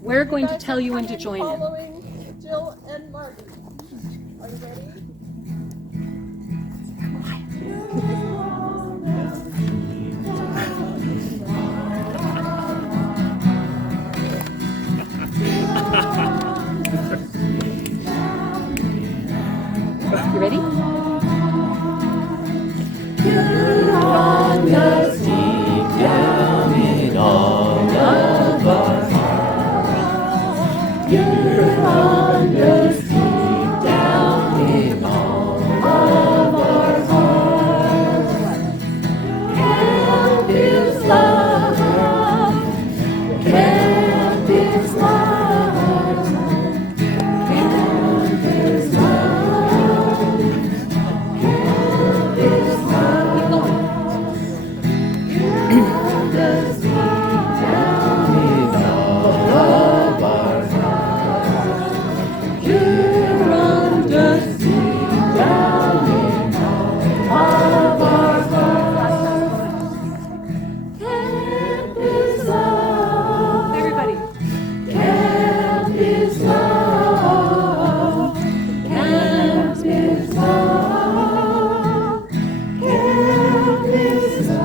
we're going to tell you when to join in. Following Jill and Martin. Are you ready? You ready? Huronda's deep down in all of our hearts. Huronda's deep down in all of our hearts. Camp is love. Camp is love. Camp is love. Camp is love. Huronda's deep down in all of our hearts. Huronda's deep down in all of our hearts. Camp is love. Everybody. Camp is love. Camp is love. Camp is love.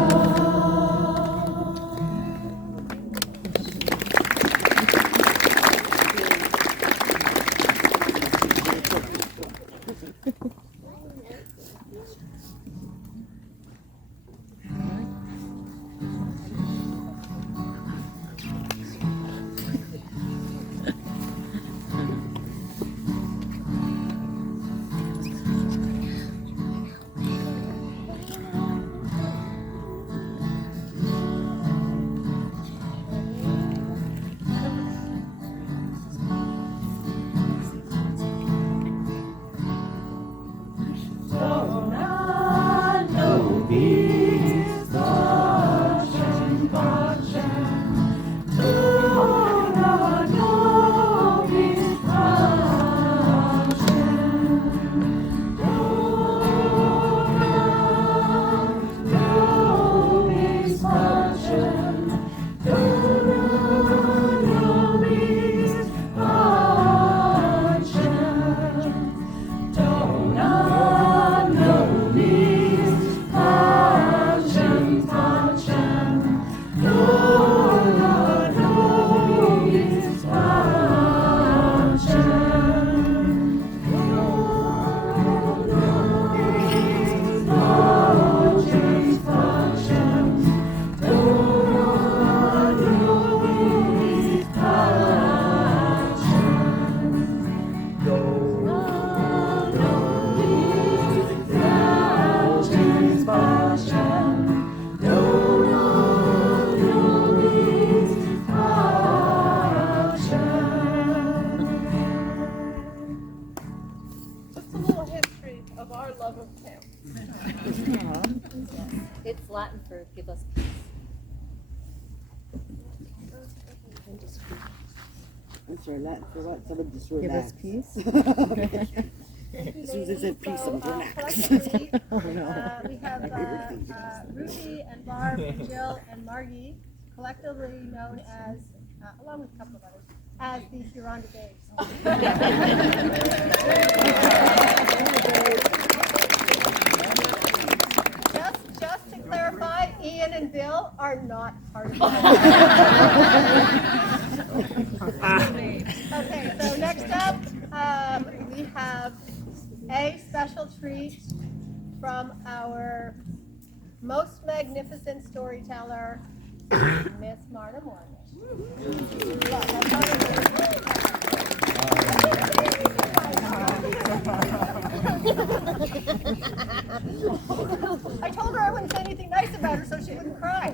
Just a little history of our love of camp. It's Latin for give us peace. I'm sorry, Latin for what? Someone just Give relax. us peace. As soon as I said peace, someone relax. Collectively, Oh, no. we have Ruthie and Barb and Jill and Margie, collectively known as, along with a couple of others, as the Huronda Babes. Just to clarify, Ian and Bill are not part of that. Okay, so next up, we have a special treat from our most magnificent storyteller, Miss Marta Morgan. I told her I wouldn't say anything nice about her so she wouldn't cry.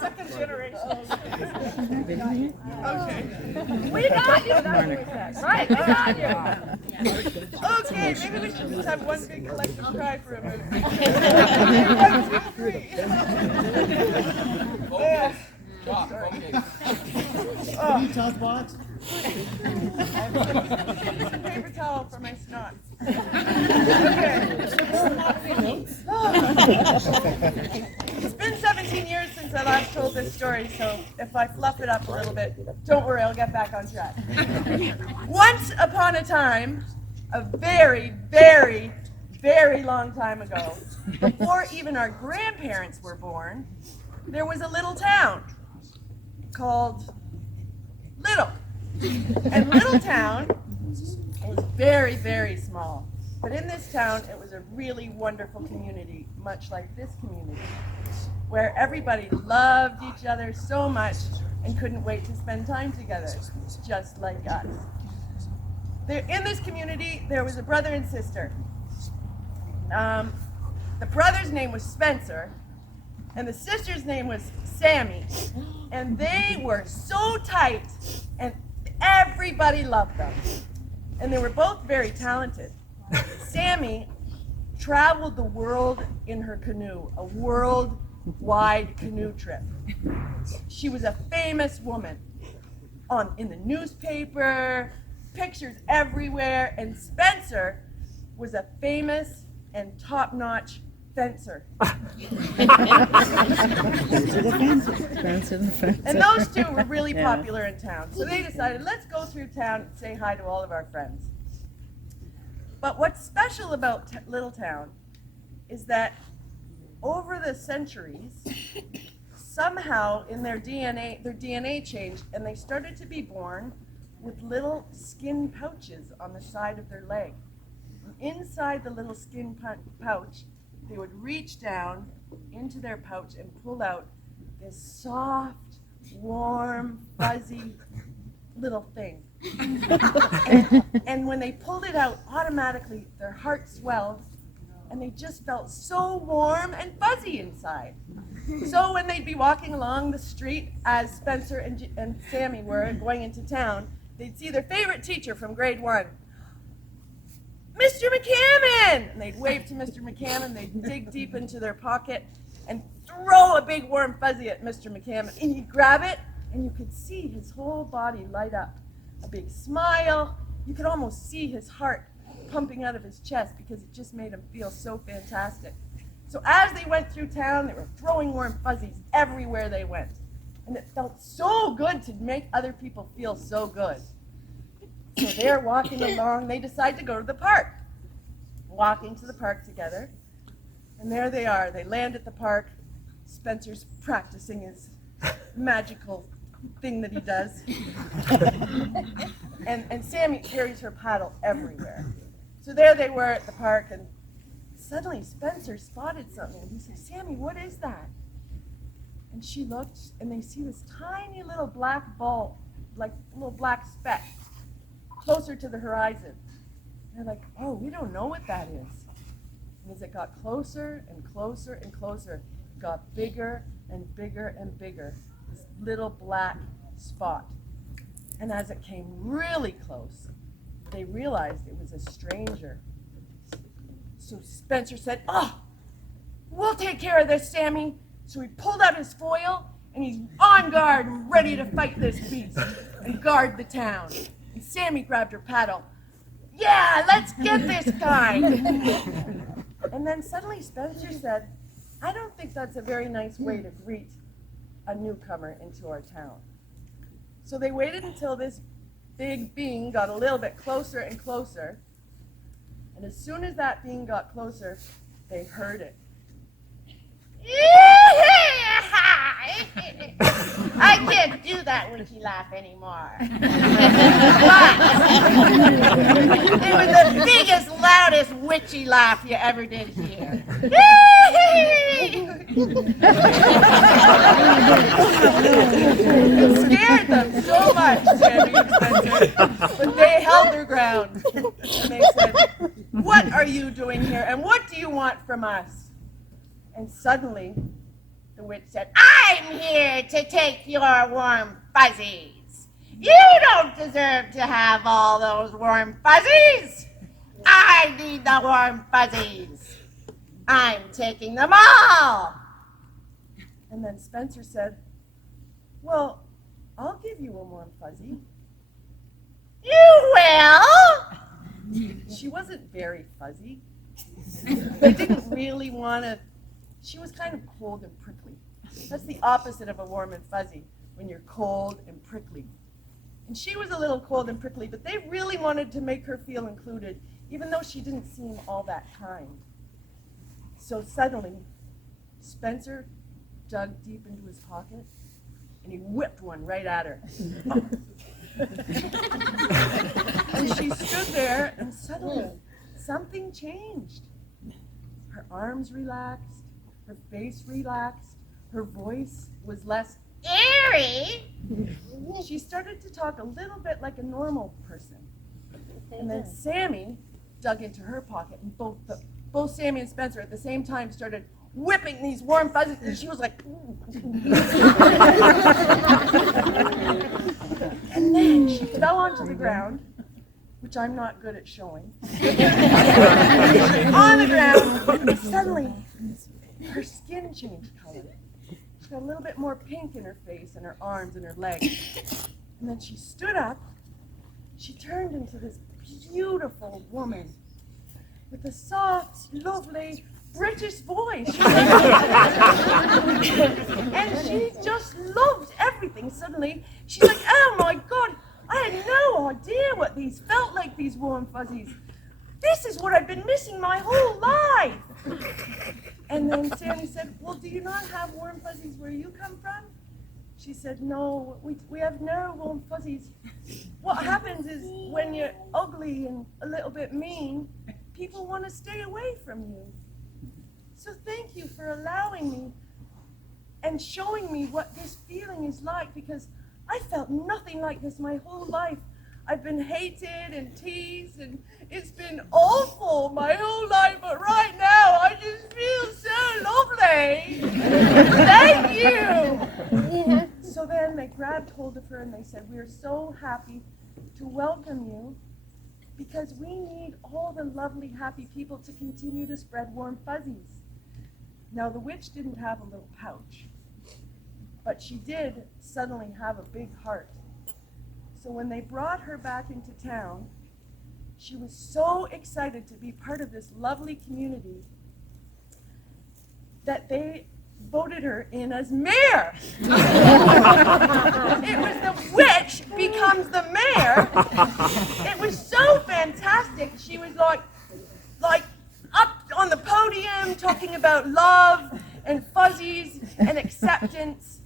Second generation. Okay. We got you. Right, we got you. Okay, maybe we should just have one big collective cry for a minute. 1, 2, 3. Yeah. Can you tell us what? Some paper towel for my snot. Okay. It's been 17 years since I last told this story, so if I fluff it up a little bit, don't worry, I'll get back on track. Once upon a time, a very, very, very long time ago, before even our grandparents were born, there was a little town called Little. And Little Town was very, very small. But in this town, it was a really wonderful community, much like this community, where everybody loved each other so much and couldn't wait to spend time together, just like us. In this community, there was a brother and sister. The brother's name was Spencer, and the sister's name was Sammy. And they were so tight, and everybody loved them. And they were both very talented. Sammy traveled the world in her canoe, a worldwide canoe trip. She was a famous woman in the newspaper, pictures everywhere, and Spencer was a famous and top-notch fencer. And those two were really popular in town. So they decided, let's go through town and say hi to all of our friends. But what's special about Little Town is that over the centuries, somehow in their DNA changed, and they started to be born with little skin pouches on the side of their leg. And inside the little skin pouch, they would reach down into their pouch and pull out this soft, warm, fuzzy little thing. And when they pulled it out, automatically their heart swelled, and they just felt so warm and fuzzy inside. So when they'd be walking along the street, as Spencer and Sammy were going into town, they'd see their favorite teacher from grade 1. Mr. McCammon! And they'd wave to Mr. McCammon, they'd dig deep into their pocket and throw a big warm fuzzy at Mr. McCammon. And he'd grab it, and you could see his whole body light up. A big smile. You could almost see his heart pumping out of his chest because it just made him feel so fantastic. So as they went through town, they were throwing warm fuzzies everywhere they went. And it felt so good to make other people feel so good. So they're walking along, they decide to go to the park. Walking to the park together. And there they are. They land at the park. Spencer's practicing his magical thing that he does. And Sammy carries her paddle everywhere. So there they were at the park, and suddenly Spencer spotted something. He said, Sammy, what is that? And she looked, and they see this tiny little black ball, like a little black speck, closer to the horizon. And they're like, oh, we don't know what that is. And as it got closer and closer and closer, it got bigger and bigger and bigger, this little black spot. And as it came really close, they realized it was a stranger. So Spencer said, oh, we'll take care of this, Sammy. So he pulled out his foil, and he's on guard and ready to fight this beast and guard the town. And Sammy grabbed her paddle. Yeah, let's get this guy. And then suddenly Spencer said, I don't think that's a very nice way to greet a newcomer into our town. So they waited until this big being got a little bit closer and closer. And as soon as that being got closer, they heard it. I can't do that witchy laugh anymore. But it was the biggest, loudest witchy laugh you ever did hear. It scared them so much, Sammy and Spencer, but they held their ground. And they said, what are you doing here, and what do you want from us? And suddenly, the witch said, I'm here to take your warm fuzzies. You don't deserve to have all those warm fuzzies. I need the warm fuzzies. I'm taking them all. and then Spencer said, well, I'll give you a warm fuzzy. will. She wasn't very fuzzy. They didn't really want to. She was kind of cold and prickly. That's the opposite of a warm and fuzzy, when you're cold and prickly. And she was a little cold and prickly, but they really wanted to make her feel included, even though she didn't seem all that kind. So suddenly, Spencer dug deep into his pocket, and he whipped one right at her. And she stood there, and suddenly something changed. Her arms relaxed, her face relaxed, her voice was less Eerie. She started to talk a little bit like a normal person. And then Sammy dug into her pocket, and both Sammy and Spencer at the same time started whipping these warm fuzzies, and she was like, and then she fell onto the ground, which I'm not good at showing. On the ground, suddenly her skin changed color. She got a little bit more pink in her face and her arms and her legs. And then she stood up. She turned into this beautiful woman with a soft, lovely British voice. And she just loved everything. Suddenly, she's like, oh my God, I had no idea what these felt like, these warm fuzzies. This is what I've been missing my whole life. And then Sammy said, well, do you not have warm fuzzies where you come from? She said, no, we have no warm fuzzies. What happens is when you're ugly and a little bit mean, people want to stay away from you. So thank you for allowing me and showing me what this feeling is like, because I felt nothing like this my whole life. I've been hated and teased, and it's been awful my whole life, but right now I just feel so lovely. Thank you. So then they grabbed hold of her and they said, we're so happy to welcome you, because we need all the lovely, happy people to continue to spread warm fuzzies. Now, the witch didn't have a little pouch, but she did suddenly have a big heart. So when they brought her back into town, she was so excited to be part of this lovely community that they voted her in as mayor. It was the witch becomes the mayor. It was so fantastic. She was like up on the podium talking about love and fuzzies and acceptance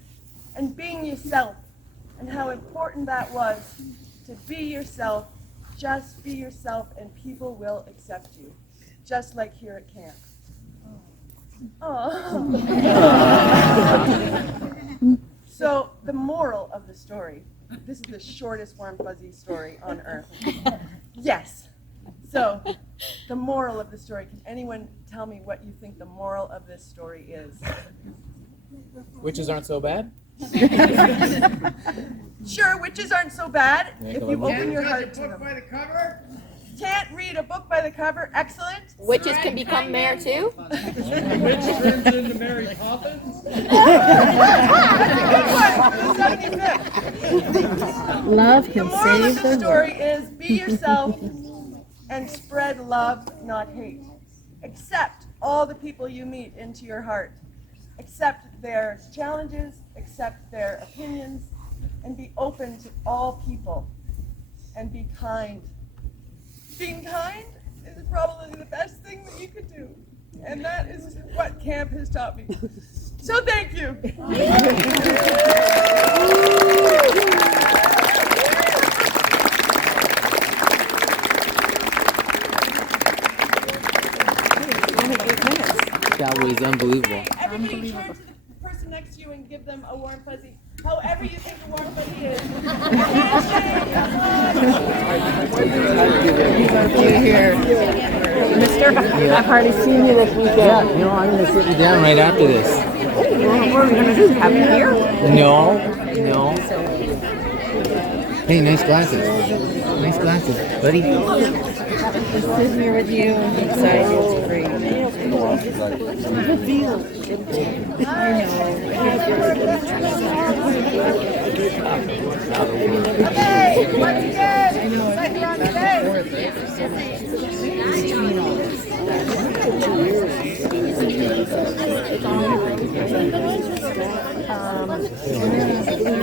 and being yourself, and how important that was to be yourself. Just be yourself and people will accept you, just like here at camp. Oh. So the moral of the story, this is the shortest warm fuzzy story on earth. Yes. So the moral of the story, can anyone tell me what you think the moral of this story is? Witches aren't so bad? Sure, witches aren't so bad if you Can't open your heart to them. Can't read a book by the cover. Excellent. Witches can become mayor too? Witch turns into Mary Poppins. Love The can moral of save the the story is be yourself and spread love, not hate. Accept all the people you meet into your heart. Accept their challenges, accept their opinions, and be open to all people. And be kind. Being kind is probably the best thing that you could do. And that is what camp has taught me. So thank you. That was unbelievable. Everybody turn to the person next to you and give them a warm fuzzy. However you think a warm fuzzy is. Mister, I've hardly seen you this weekend. Yeah, you know, I'm going to sit you down right after this. What are we going to do? Have you here? No. Hey, nice glasses. Nice glasses, buddy. Just sit here with you and excited. It's great. Okay, once again,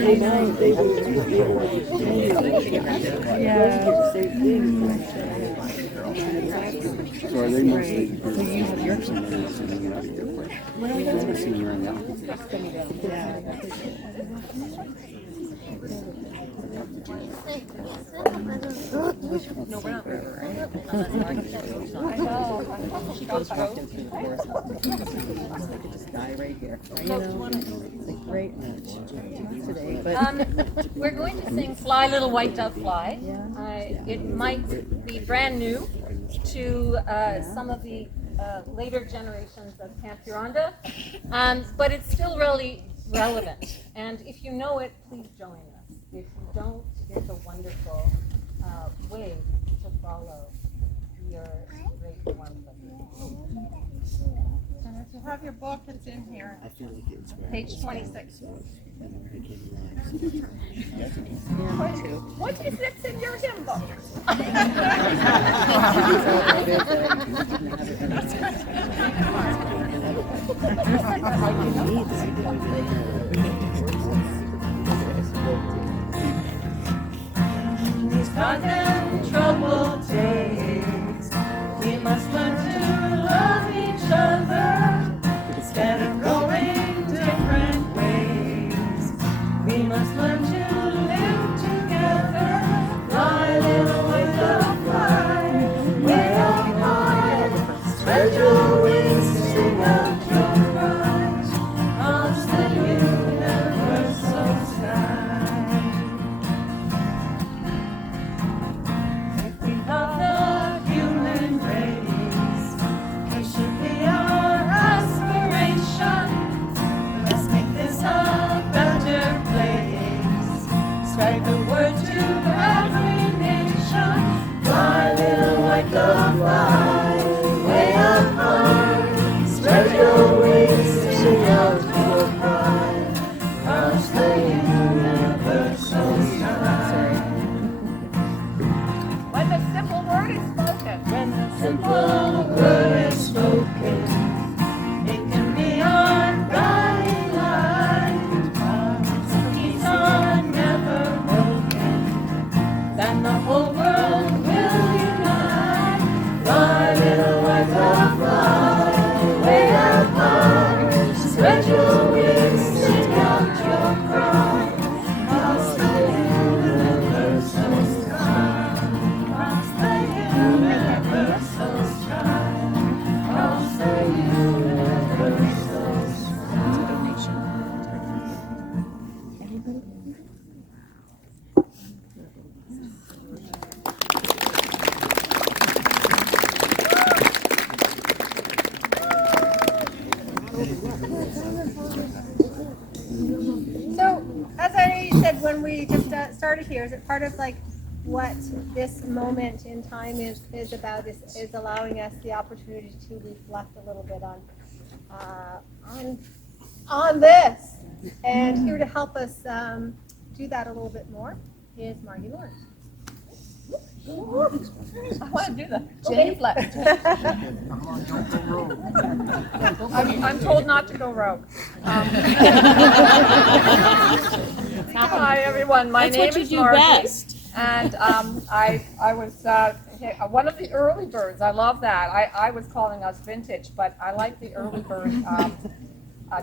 So are they mostly? So you have your singing out here. When are we going to sing around No, we're not. She goes walked in through the forest. They could just die right here. You know, it's a great match today. But We're going to sing Fly Little White Dove Fly. It might be brand new to some of the later generations of Camp Huronda, but it's still really relevant. And if you know it, please join us. If you don't, it's a wonderful way to follow your great warmth. And if you have your book, it's in here. I feel like it's Page 26. What is it in your hymn book? These constant troubled days, we must learn to love each other instead of going different ways. We must learn to live together. Fly, little white dove, fly, way up high. Spread your wings, sing out your cries across the universal sky. If we love the human race, it should be our aspiration. Let's make this a better place. Spread the word to every nation. Fly, little white dove, fly, way up high. Spread your wings, sing out your cry across the universal sky. When the simple word is spoken. When the simple word is spoken, it can be our guiding light. If these are never broken, then the whole world will unite. Fly, little white dove, fly, way up high. Spread your wings, sing out your cry across the universal sky. Across the universal sky. Across the universal sky. So, as I said when we just started here, is it part of like what this moment in time is about? Is allowing us the opportunity to reflect a little bit on this, and here to help us do that a little bit more is Margie Lawrence. I want to do the genuflect. I'm told not to go rogue. Hi, everyone. My name is Margie, and I was one of the early birds. I love that. I was calling us vintage, but I like the early bird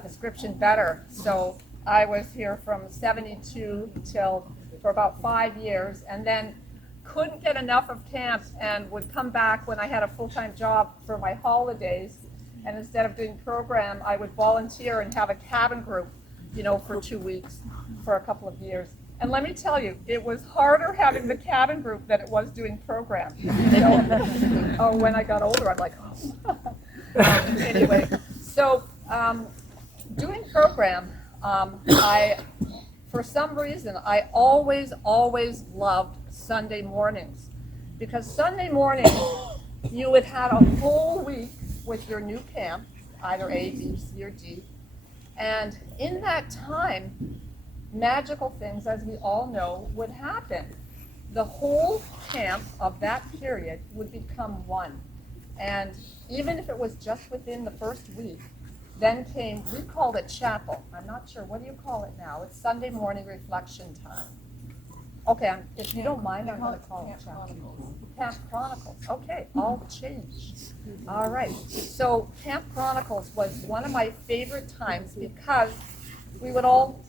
description better. So I was here from '72 till for about 5 years, and then couldn't get enough of camp and would come back when I had a full-time job for my holidays. And instead of doing program, I would volunteer and have a cabin group, for 2 weeks for a couple of years. And let me tell you, it was harder having the cabin group than it was doing program. When I got older, I'm like, anyway. So doing program, for some reason, I always loved Sunday mornings, because Sunday mornings you would have a whole week with your new camp, either A, B, C, or D, and in that time, magical things, as we all know, would happen. The whole camp of that period would become one, and even if it was just within the first week, then came, we called it chapel. I'm not sure, what do you call it now? It's Sunday morning reflection time. Okay, if you don't mind, I'm going to call it chapel. Camp Chronicles. Okay, I'll change. All right. So Camp Chronicles was one of my favorite times because we would all,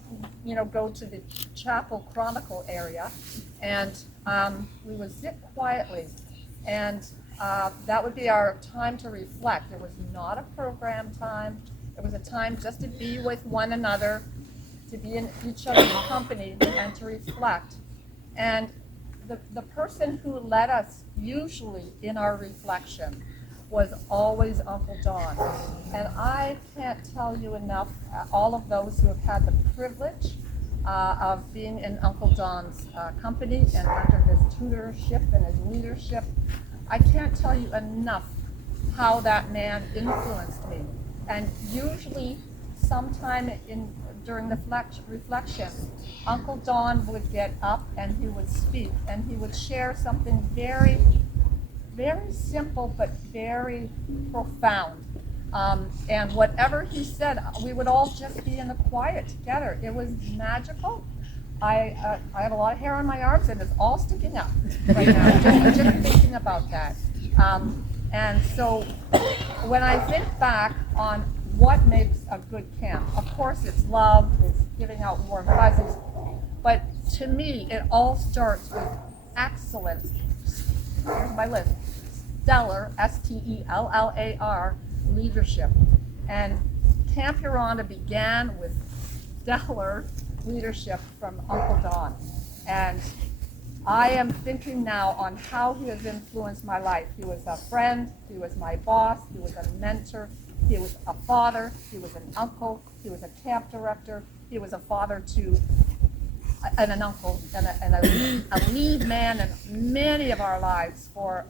go to the chapel chronicle area, and we would sit quietly, and that would be our time to reflect. It was not a program time. It was a time just to be with one another, to be in each other's company, and to reflect. And the person who led us usually in our reflection was always Uncle Don. And I can't tell you enough, all of those who have had the privilege of being in Uncle Don's company and under his tutorship and his leadership, I can't tell you enough how that man influenced me. And usually sometime during the reflection, Uncle Don would get up and he would speak, and he would share something very, very simple but very profound. And whatever he said, we would all just be in the quiet together. It was magical. I have a lot of hair on my arms, and it's all sticking up right now, just thinking about that. And so when I think back on what makes a good camp, of course it's love, it's giving out warm fuzzies, but to me it all starts with excellent, here's my list, stellar, S-T-E-L-L-A-R, leadership. And Camp Huronda began with stellar leadership from Uncle Don. And I am thinking now on how he has influenced my life. He was a friend, he was my boss, he was a mentor, he was a father, he was an uncle, he was a camp director, he was a father to, and an uncle, and a lead man in many of our lives for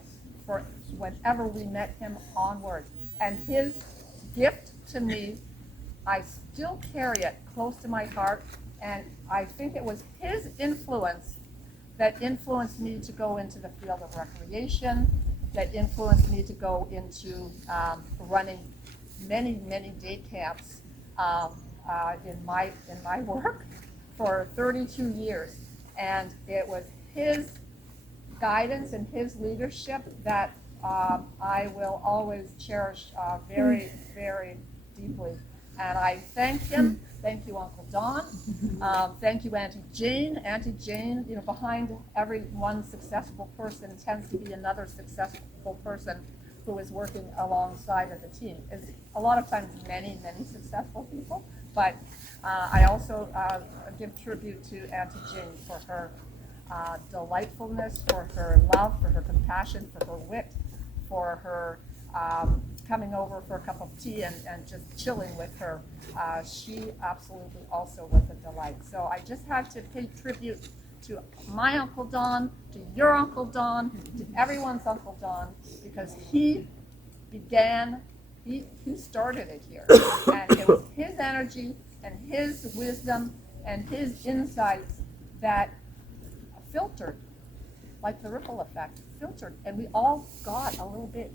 whenever we met him onward. And his gift to me, I still carry it close to my heart, and I think it was his influence that influenced me to go into the field of recreation, that influenced me to go into running many day camps in my work for 32 years. And it was his guidance and his leadership that I will always cherish very, very deeply. And I thank him. Thank you, Uncle Don. Thank you, Auntie Jane. Auntie Jane, behind every one successful person tends to be another successful person who is working alongside of the team. It's a lot of times many successful people, but I also give tribute to Auntie Jane for her delightfulness, for her love, for her compassion, for her wit, for her coming over for a cup of tea and just chilling with her. She absolutely also was a delight. So I just had to pay tribute to my Uncle Don, to your Uncle Don, to everyone's Uncle Don, because he started it here. And it was his energy and his wisdom and his insights that filtered, like the ripple effect, filtered. And we all got a little bit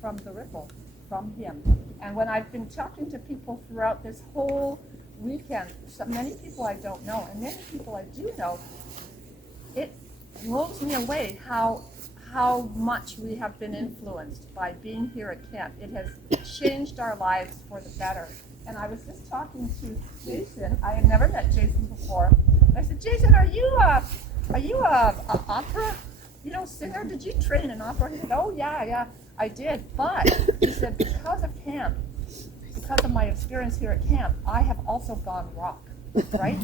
from the ripple, from him. And when I've been talking to people throughout this whole weekend, many people I don't know, and many people I do know, it blows me away how much we have been influenced by being here at camp. It has changed our lives for the better. And I was just talking to Jason. I had never met Jason before. I said, Jason, are you a opera, singer? Did you train in opera? He said, oh yeah, I did. But he said, because of camp, because of my experience here at camp, I have also gone rock. Right?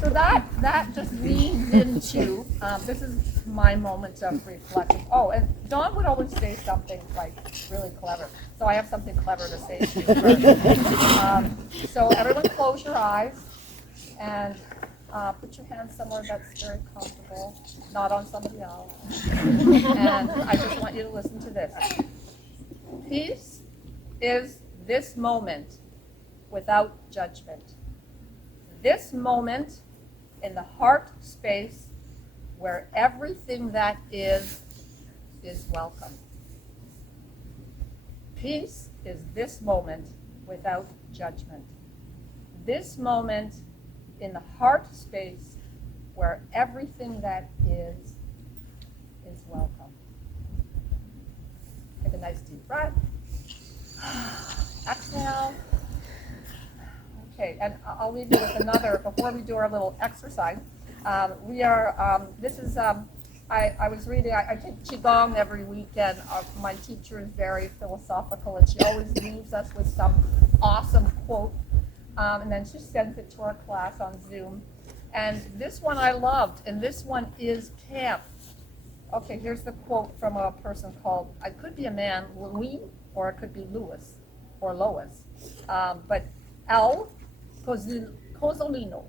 So that just leads into, this is my moment of reflection. Oh, and Dawn would always say something like really clever. So I have something clever to say to you. So everyone close your eyes and put your hands somewhere that's very comfortable, not on somebody else. And I just want you to listen to this. Peace is this moment without judgment. This moment in the heart space where everything that is welcome. Peace is this moment without judgment. This moment in the heart space where everything that is welcome. Take a nice deep breath. Exhale. Okay, and I'll leave you with another, before we do our little exercise. I was reading, I take Qigong every weekend. My teacher is very philosophical, and she always leaves us with some awesome quote. And then she sends it to our class on Zoom. And this one I loved, and this one is camp. Okay, here's the quote from a person called, it could be a man, Louis, or it could be Louis, or Lois. But L. Cozzolino.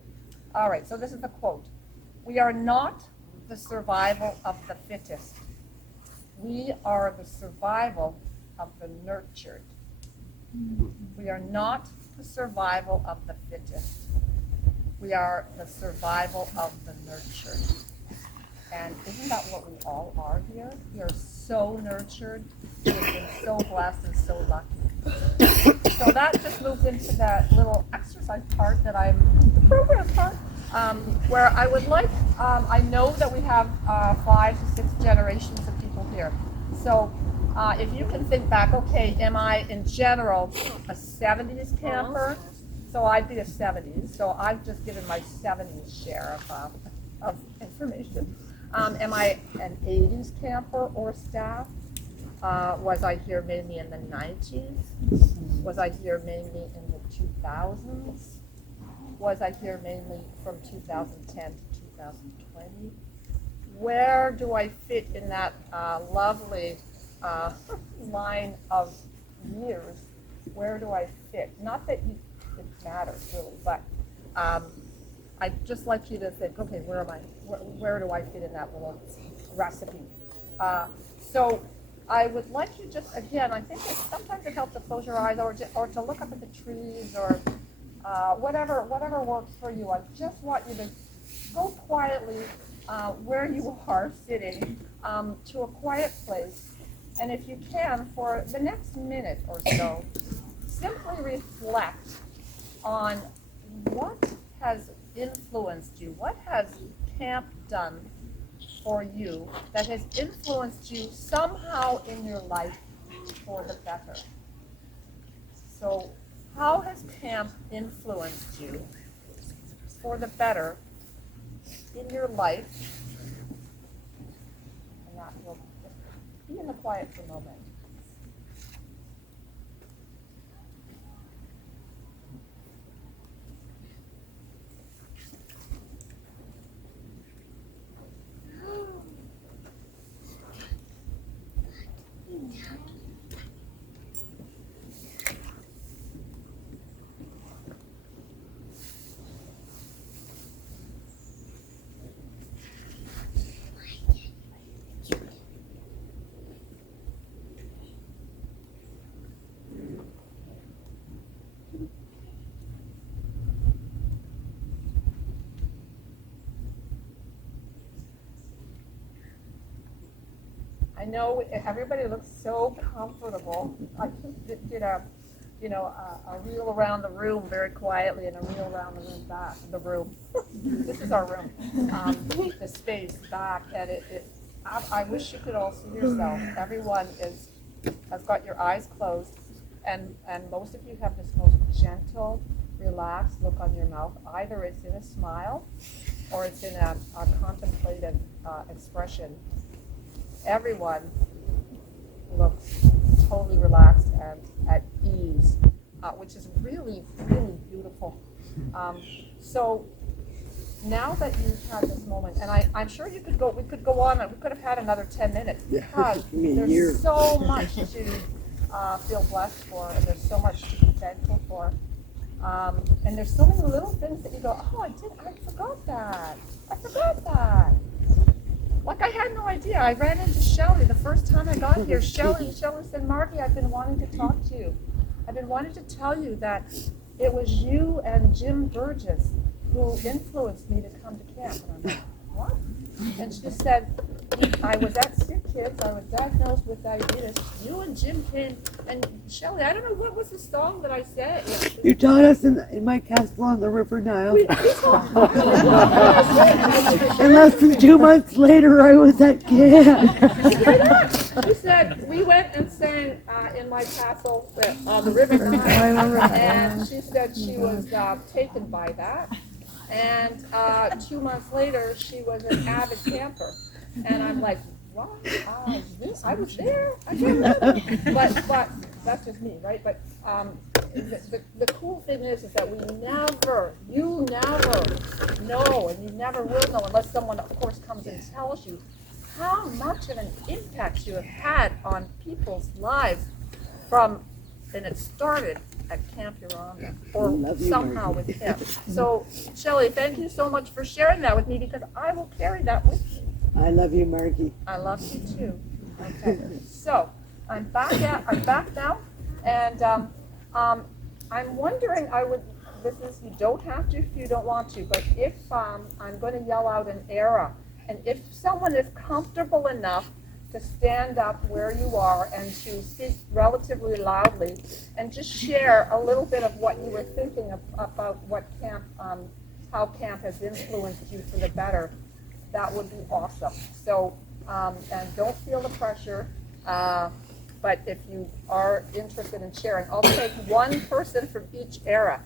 All right, so this is the quote. We are not the survival of the fittest. We are the survival of the nurtured. We are not the survival of the fittest. We are the survival of the nurtured. And isn't that what we all are here? We are so nurtured. We've been so blessed and so lucky. So that just moves into that little exercise part that the program part, where I would like, I know that we have 5 to 6 generations of people here. So if you can think back, okay, am I in general a 70s camper? So I'd be a 70s. So I've just given my 70s share of information. Am I an 80s camper or staff? Was I here mainly in the 90s? Was I here mainly in the 2000s? Was I here mainly from 2010 to 2020? Where do I fit in that lovely line of years? Where do I fit? Not that it matters really, but I'd just like you to think, okay, where am I? Where do I fit in that little recipe? So I would like you just, again, I think sometimes it helps to close your eyes or to look up at the trees or whatever works for you. I just want you to go quietly where you are sitting to a quiet place. And if you can, for the next minute or so, simply reflect on what has influenced you, what has camp done for you that has influenced you somehow in your life for the better. So how has camp influenced you for the better in your life? And that will just be in the quiet for a moment. I know everybody looks so comfortable. I just did a reel around the room very quietly and a reel around the room back. The room. This is our room. The space back, and I wish you could all see yourself. Everyone has got your eyes closed, and most of you have this most gentle, relaxed look on your mouth. Either it's in a smile, or it's in a contemplative expression. Everyone looks totally relaxed and at ease, which is really, really beautiful. So now that you've had this moment, and I'm sure we could go on, and we could have had another 10 minutes because there's so much to feel blessed for, and there's so much to be thankful for. And there's so many little things that you go, oh, I forgot that. Like I had no idea. I ran into Shelley the first time I got here. Shelley said, Margie, I've been wanting to talk to you. I've been wanting to tell you that it was you and Jim Burgess who influenced me to come to camp. And I'm like, what? And she said, I was at Sick kids, I was diagnosed with diabetes. You and Jim came, and Shelley, I don't know, what was the song that I said? You taught us in my castle on the River Nile. And less than 2 months later, I was at camp. She said, we went and sang in my castle on the River Nile, and she said she was taken by that. And 2 months later, she was an avid camper. And I'm like, what? I was there. I can't remember. But that's just me, right? But the cool thing is that you never know, and you never will know unless someone, of course, comes and tells you how much of an impact you have had on people's lives and it started at Camp Huronda, or somehow with him. So, Shelley, thank you so much for sharing that with me, because I will carry that with me. I love you, Margie. I love you too. Okay, so I'm back now, and I'm wondering. You don't have to if you don't want to, but if I'm going to yell out an era, and if someone is comfortable enough to stand up where you are and to speak relatively loudly and just share a little bit of what you were thinking about what camp, how camp has influenced you for the better, that would be awesome. So, and don't feel the pressure, but if you are interested in sharing, I'll take one person from each era,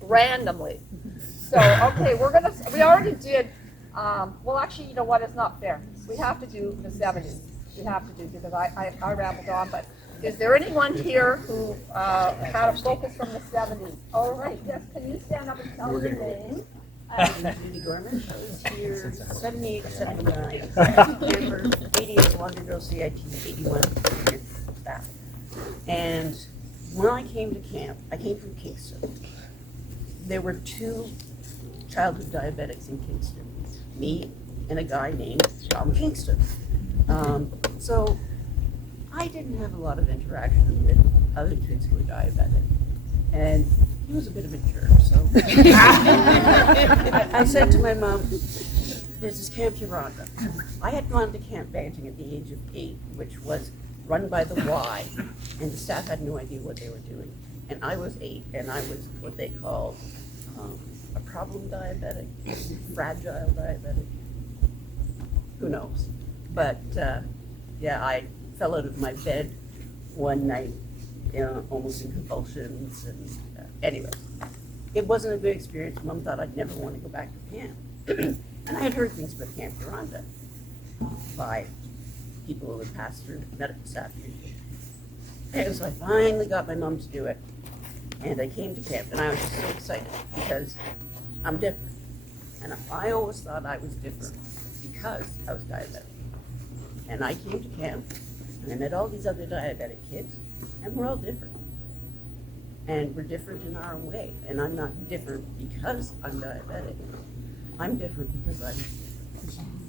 randomly. So, okay, we already did, well, actually, you know what, it's not fair. We have to do the 70s. We have to do, because I rambled on, but is there anyone here who had a focus from the 70s? All right, yes, can you stand up and tell your name? Judy Gorman. I was here 78, 79. Camper, 88, Wanderville CIT, 81, that. And when I came to camp, I came from Kingston. There were 2 childhood diabetics in Kingston, me and a guy named Tom Kingston. So I didn't have a lot of interaction with other kids who were diabetic. And he was a bit of a jerk, so I said to my mom, there's this Camp Huronda. I had gone to Camp Banting at the age of 8, which was run by the Y, and the staff had no idea what they were doing. And I was 8, and I was what they called a problem diabetic, fragile diabetic. Who knows? But yeah, I fell out of my bed one night, almost in convulsions, and anyway, it wasn't a good experience. Mom thought I'd never want to go back to camp. And I had heard things about Camp Huronda by people who had passed through, medical staff usually. And so I finally got my mom to do it, and I came to camp, and I was just so excited because I'm different. And I always thought I was different because I was diabetic. And I came to camp, and I met all these other diabetic kids, and we're all different. And we're different in our own way. And I'm not different because I'm diabetic. I'm different because I'm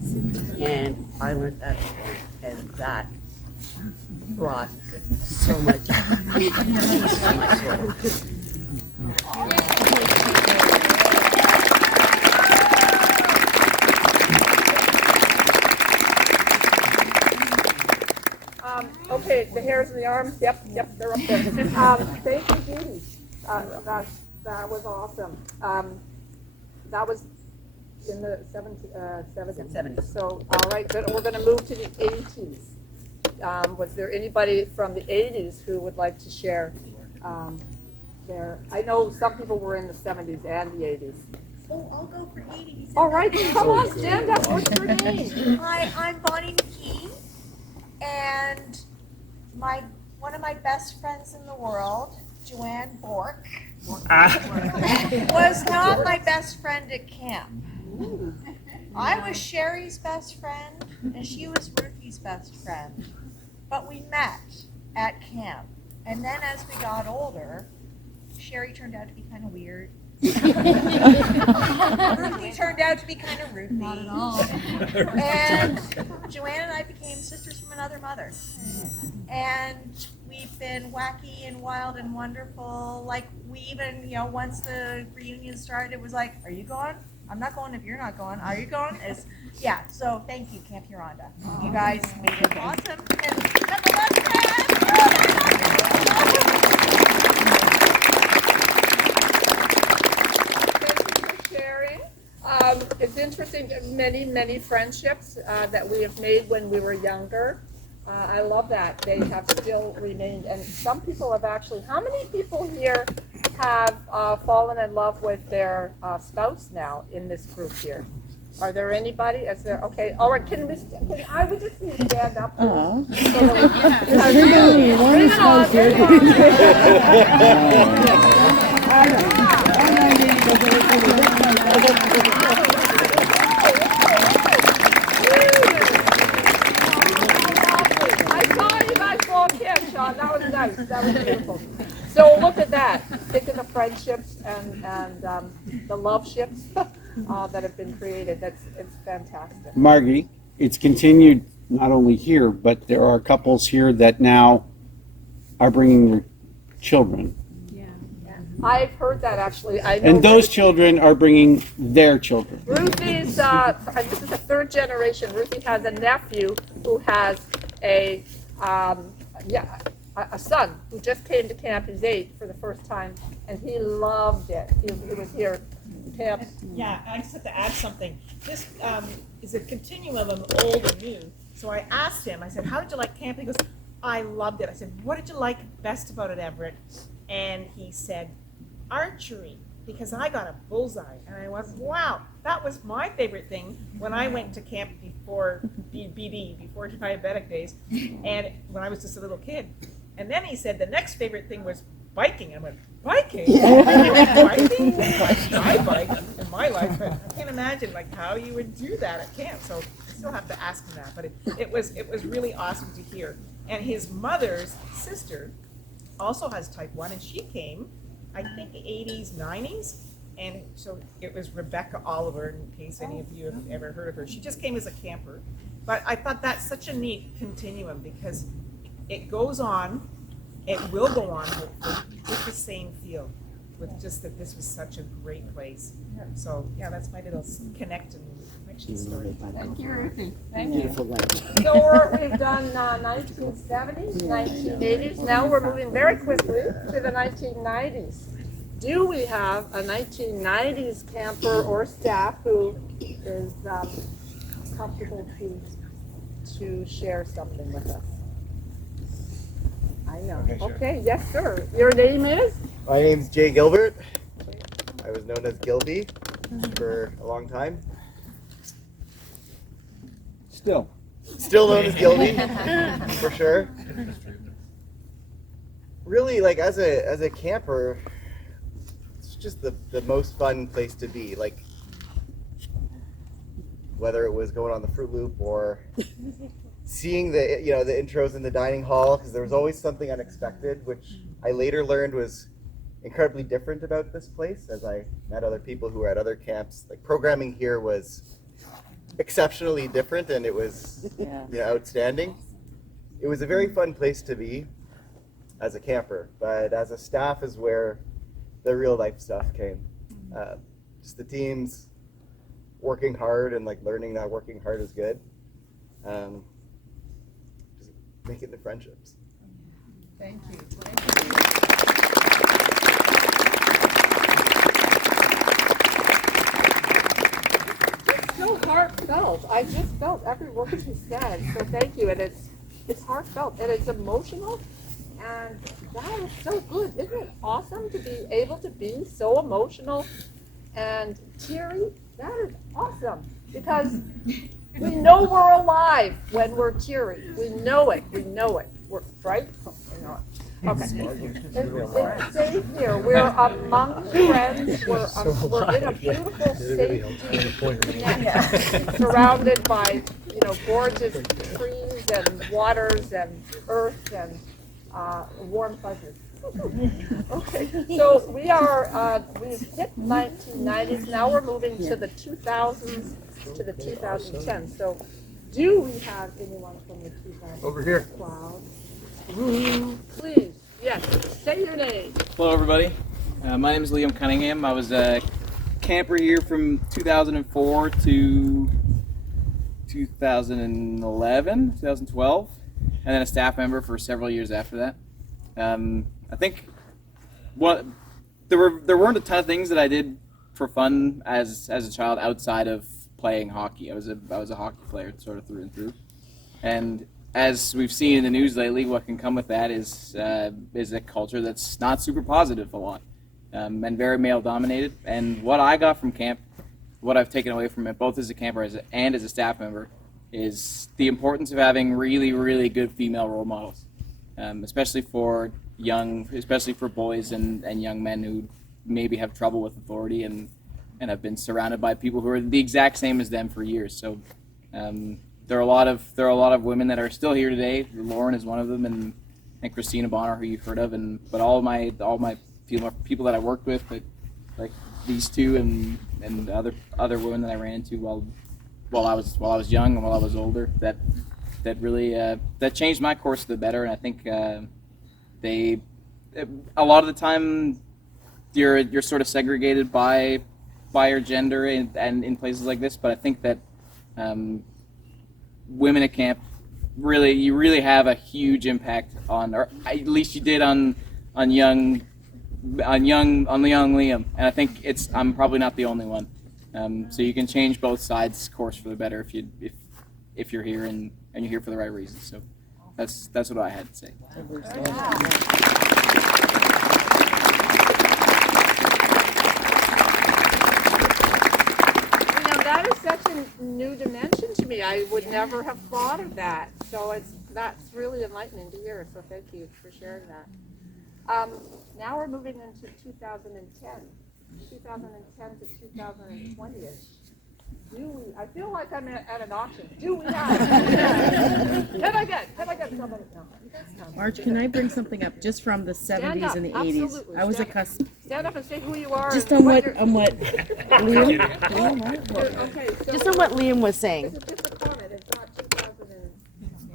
sick. And I learned that, and that brought so much peace to my soul. Okay, the hairs in the arms, yep, they're up there. Thank you, Judy. That was awesome. That was in the 70s. So, all right, good. We're going to move to the 80s. Was there anybody from the 80s who would like to share their? I know some people were in the 70s and the 80s. Oh, I'll go for 80s. All right, come on, stand up. What's your name? Hi, I'm Bonnie McKee, and one of my best friends in the world, Joanne Bork, was not my best friend at camp. I was Sherry's best friend, and she was Ruthie's best friend. But we met at camp, and then as we got older, Sherry turned out to be kind of weird. Ruthie turned out to be kind of Ruthie. Not at all. And Joanne and I became sisters from another mother. And we've been wacky and wild and wonderful. Like we even, once the reunion started, it was like, "Are you going? I'm not going if you're not going. Are you going?" Yeah. So thank you, Camp Huronda. You guys made it awesome. And sharing. It's interesting, many friendships that we have made when we were younger. I love that. They have still remained. And some people have actually, how many people here have fallen in love with their spouse now in this group here? Are there anybody? Is there? Okay. All right. Can I would just need to stand up? Oh. So that we, bring it on. Bring I saw you guys walk in, Sean. That was nice. That was beautiful. So look at that. Think of the friendships and the love ships that have been created. It's fantastic. Margie, it's continued not only here, but there are couples here that now are bringing their children. I've heard that actually. I know And those children are bringing their children. Ruthie's, this is the third generation. Ruthie has a nephew who has a son who just came to camp. He's 8 for the first time, and he loved it. He was here. Camp. Yeah, I just have to add something. This is a continuum of old and new. So I asked him, I said, "How did you like camp?" He goes, "I loved it." I said, "What did you like best about it, Everett?" And he said, "Archery, because I got a bullseye." And I went, "Wow, that was my favorite thing when I went to camp before BD, before diabetic days, and when I was just a little kid." And then he said the next favorite thing was biking. I went, "Biking? Biking? I bike in my life, but I can't imagine like how you would do that at camp." So I still have to ask him that, but it was really awesome to hear. And his mother's sister also has type 1, and she came, I think, 80s, 90s. And so it was Rebecca Oliver, in case any of you have ever heard of her. She just came as a camper. But I thought that's such a neat continuum because it goes on, it will go on with the same feel, with just that this was such a great place. So yeah, that's my little connection story. Thank you, Ruthie. Thank you. Beautiful life. So we've done 1970s, 1980s. Now we're moving very quickly to the 1990s. Do we have a 1990s camper or staff who is comfortable to share something with us? I know. Okay, yes, sir. Your name is? My name's Jay Gilbert. I was known as Gilby for a long time. Still known as Gilby, for sure. Really, like as a camper, it's just the most fun place to be. Like whether it was going on the Fruit Loop or seeing the intros in the dining hall, because there was always something unexpected, which I later learned was incredibly different about this place as I met other people who were at other camps. Like programming here was exceptionally different, and it was outstanding. It was a very fun place to be as a camper, but as a staff is where the real life stuff came. Just the teams working hard and like learning that working hard is good. Just making the friendships. Thank you. So heartfelt. I just felt every word she said. So thank you. And it's heartfelt and it's emotional. And that is so good. Isn't it awesome to be able to be so emotional and teary? That is awesome. Because we know we're alive when we're teary. We know it. We're right? Okay. It's safe here. We're among friends. We're in a beautiful safety net, surrounded by gorgeous trees and waters and earth and warm fuzzies. Okay, so we've hit 1990s. Now we're moving to the 2000s to the 2010s. So do we have anyone from the 2000s? Over here. Wow. Please, yes, say your name. Hello, everybody. My name is Liam Cunningham. I was a camper here from 2004 to 2011, 2012, and then a staff member for several years after that. I think there weren't a ton of things that I did for fun as a child outside of playing hockey. I was a hockey player sort of through and through, and as we've seen in the news lately, what can come with that is a culture that's not super positive a lot, and very male dominated. And what I got from camp, what I've taken away from it, both as a camper and as a staff member, is the importance of having really, really good female role models, especially for boys and young men who maybe have trouble with authority and have been surrounded by people who are the exact same as them for years. So there are a lot of women that are still here today. Lauren is one of them, and Christina Bonner, who you've heard of, but all my female people that I worked with, like these two and other women that I ran into while I was young and while I was older, that really that changed my course for the better. And I think a lot of the time you're sort of segregated by your gender and in places like this, but I think that women at camp you really have a huge impact on, or at least you did on young Liam, and I think I'm probably not the only one. So you can change both sides' course for the better if you're here and you're here for the right reasons. So that's what I had to say. That is such a new dimension to me. I would never have thought of that. So that's really enlightening to hear. So thank you for sharing that. Now we're moving into 2010 to 2020-ish. I feel like I'm at an auction. Do we have? Can I get somebody? No. Marge, can I bring something up just from the 70s and the 80s? Absolutely. I was accustomed. Stand up and say who you are. Just on what Liam. Okay, so Just on what Liam was saying. this is just a comment. It's not 2000.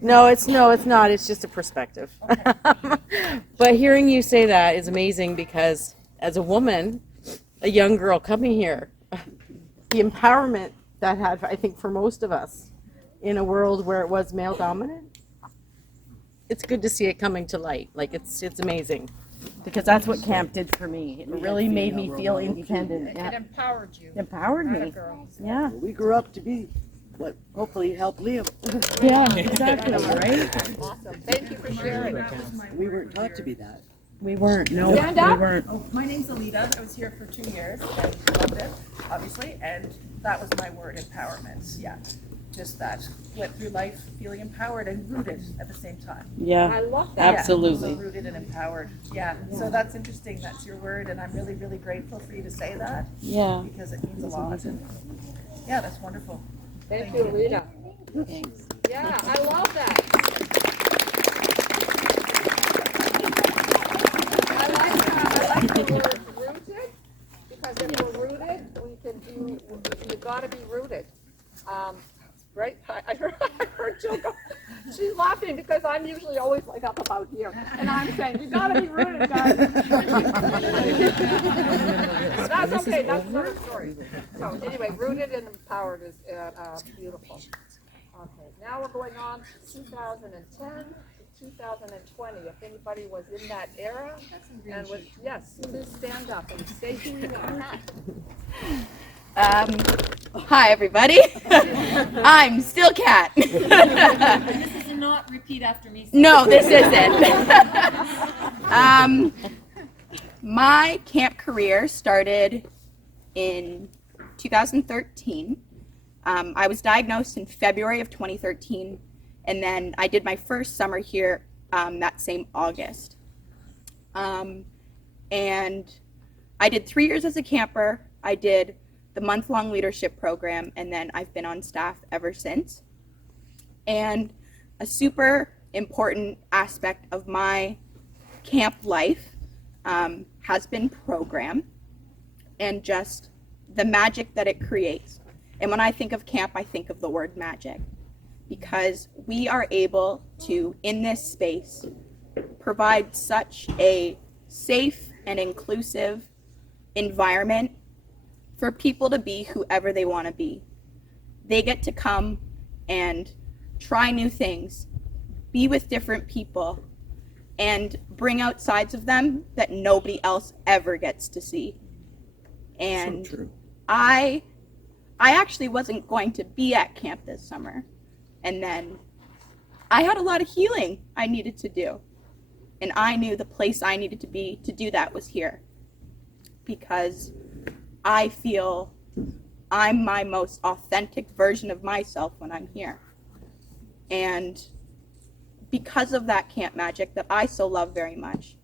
No, it's not. It's just a perspective. But hearing you say that is amazing because as a woman, a young girl coming here, the empowerment that had, I think, for most of us in a world where it was male dominant, it's good to see it coming to light. Like it's amazing because that's what camp did for me. It really made me feel independent. It empowered you. It empowered me. Yeah. We grew up to be what hopefully helped Liam. Yeah, exactly, right? Awesome. Thank you for sharing. We weren't taught to be that. We weren't. No, Stand we up. weren't. Oh, my name's Alita. I was here for 2 years and loved it, obviously, and that was my word, empowerment. Yeah, just that. Went through life feeling empowered and rooted at the same time. Yeah, I love that. absolutely. Yeah, so rooted and empowered. Yeah. So that's interesting. That's your word, and I'm really, really grateful for you to say that. Yeah. Because it means a lot. And yeah, that's wonderful. Thank you, Rita. Yeah, I love that. I like the word rooted, because if we're rooted, we can do, you gotta be rooted. Right? I heard Jill go, she's laughing because I'm usually always like up about here. And I'm saying, you gotta be rooted, guys. That's okay, that's another story. So anyway, rooted and empowered is beautiful. Okay, now we're going on to 2010 to 2020. If anybody was in that era and was, yes, please stand up and say who you are. Hi, everybody. I'm still Kat. This is not repeat after me. No, this isn't. My camp career started in 2013. I was diagnosed in February of 2013, and then I did my first summer here that same August. And I did 3 years as a camper. I did the month-long leadership program, and then I've been on staff ever since. And a super important aspect of my camp life has been program and just the magic that it creates. And when I think of camp, I think of the word magic, because we are able to, in this space, provide such a safe and inclusive environment for people to be whoever they want to be. They get to come and try new things, be with different people, and bring out sides of them that nobody else ever gets to see. And So true. I actually wasn't going to be at camp this summer. And then I had a lot of healing I needed to do. And I knew the place I needed to be to do that was here. Because I feel I'm my most authentic version of myself when I'm here. And because of that camp magic that I so love very much,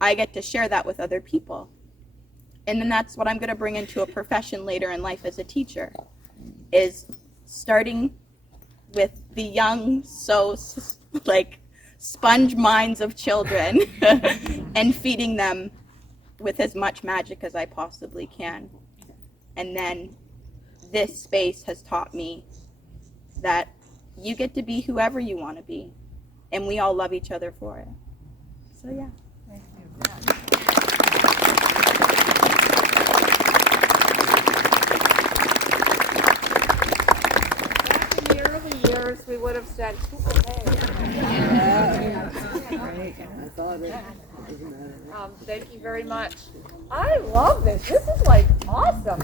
I get to share that with other people. And then that's what I'm going to bring into a profession later in life as a teacher, is starting with the young, sponge minds of children and feeding them with as much magic as I possibly can. And then this space has taught me that you get to be whoever you want to be, and we all love each other for it. So yeah. Thank you. Back in the early years, we would have said, thank you very much. I love this. This is like awesome.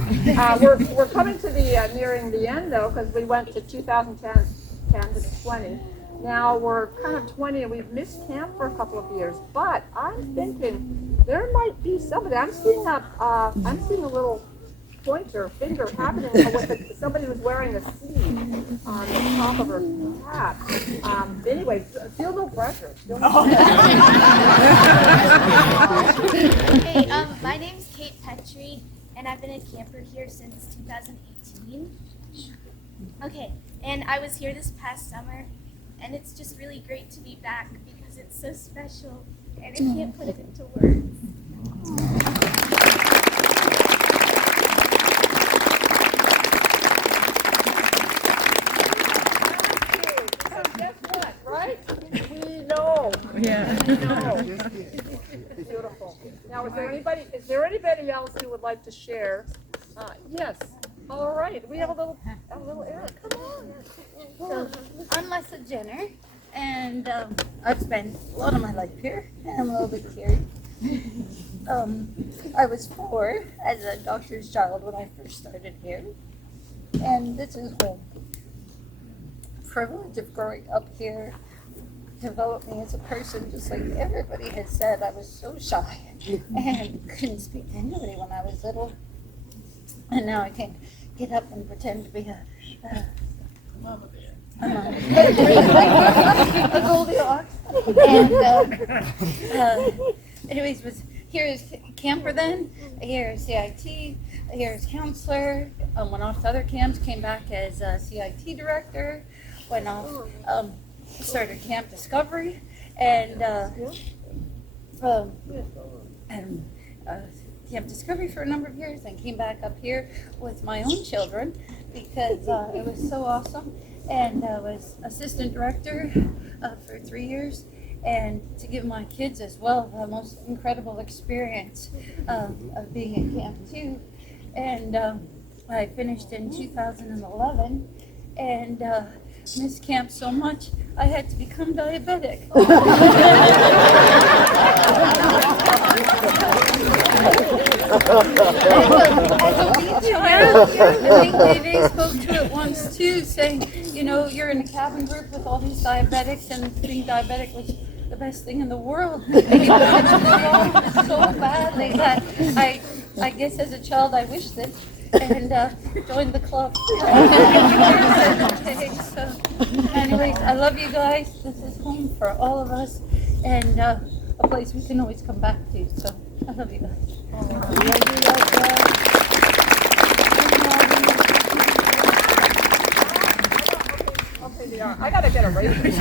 We're coming to the nearing the end though, because we went to 2010 to 20. Now we're kind of 20 and we've missed camp for a couple of years. But I'm thinking there might be somebody. I'm seeing a little pointer finger happening with somebody who's wearing a C on the top of her hat. Anyway, feel no pressure. Hey, my name's Kate Petrie, and I've been a camper here since 2018. Okay, and I was here this past summer, and it's just really great to be back because it's so special, and I can't put it into words. Guess what, right? We know. Yeah. We know. Beautiful. Now, is there anybody else who would like to share? Yes. All right. We have a little Eric. Come on. So, I'm Lessa Jenner, and I've spent a lot of my life here, and I'm a little bit scared. I was 4 as a doctor's child when I first started here, and this is home. Privilege of growing up here developed me as a person, just like everybody has said. I was so shy and couldn't speak to anybody when I was little, and now I can get up and pretend to be a Goldilocks. And anyways, here's camper then, here's CIT, here's counselor, went off to other camps, came back as a CIT director, went off, started Camp Discovery, and Camp Discovery for a number of years, and came back up here with my own children because it was so awesome, and was assistant director for 3 years, and to give my kids as well the most incredible experience of being at camp too. And I finished in 2011, and missed camp so much I had to become diabetic. As a lead child, I think Dave spoke to it once too, saying, you know, you're in a cabin group with all these diabetics, and being diabetic was the best thing in the world. And you wanted to go so badly that I guess as a child I wished it and joined the club. So, anyways, I love you guys. This is home for all of us, and a place we can always come back to. So I love you guys. I gotta get a raise. Anyway,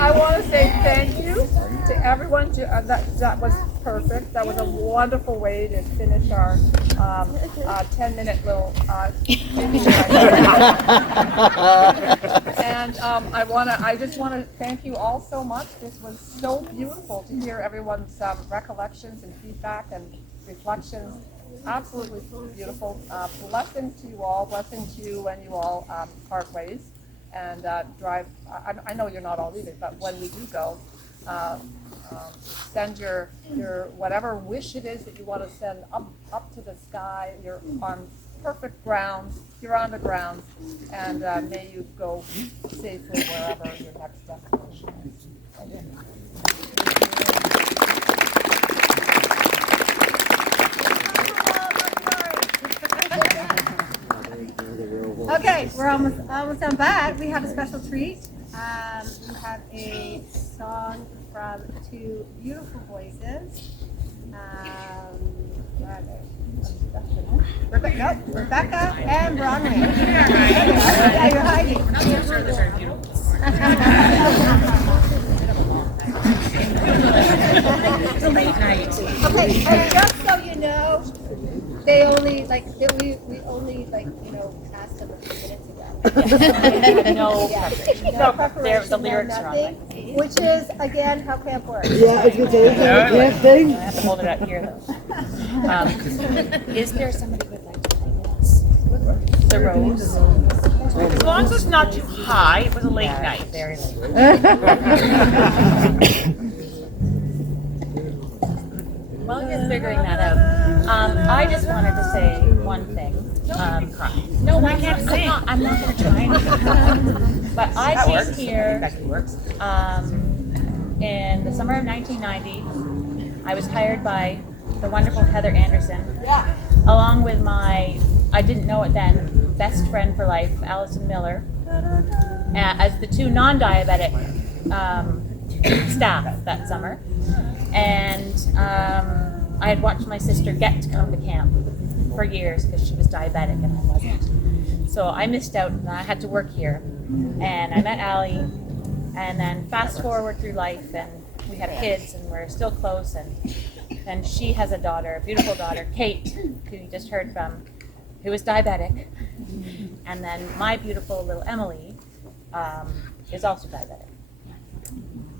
I want to say thank you to everyone that was perfect. That was a wonderful way to finish our 10-minute little and I just want to thank you all so much. This was so beautiful to hear everyone's recollections and feedback and reflections. Absolutely beautiful. Blessings to you all. Blessings to you when you all part ways and drive. I know you're not all leaving, but when we do go, send your whatever wish it is that you want to send up to the sky. You're on perfect ground. You're on the ground, and may you go safely wherever your next destination is. Thank you. Okay, we're almost done, but we have a special treat. We have a song from two beautiful voices. Rebecca and Bronwyn. Yeah, you're hiding. We're not so sure they're very beautiful. It's a late night. Okay, and just so you know, they only we only asked them a few minutes ago. No Yeah. preparation. No preparation, The lyrics are on nothing, which is again how camp works. Yeah, I was gonna say, is that a camp thing? I have to hold it up here though. Is there somebody who would like to play with us? The rose. As long as it's not too high, it was a late night. Very late. While you're figuring that out, I just wanted to say one thing. No, I can't sing. I'm not going to try anything. But I came here in the summer of 1990. I was hired by the wonderful Heather Anderson, along with my, I didn't know it then, best friend for life, Allison Miller, as the two non-diabetic staff that summer. And I had watched my sister get to come to camp for years because she was diabetic and I wasn't. So I missed out and I had to work here. And I met Allie, and then fast forward through life and we have kids and we're still close, and she has a daughter, a beautiful daughter, Kate, who you just heard from, who is diabetic. And then my beautiful little Emily is also diabetic.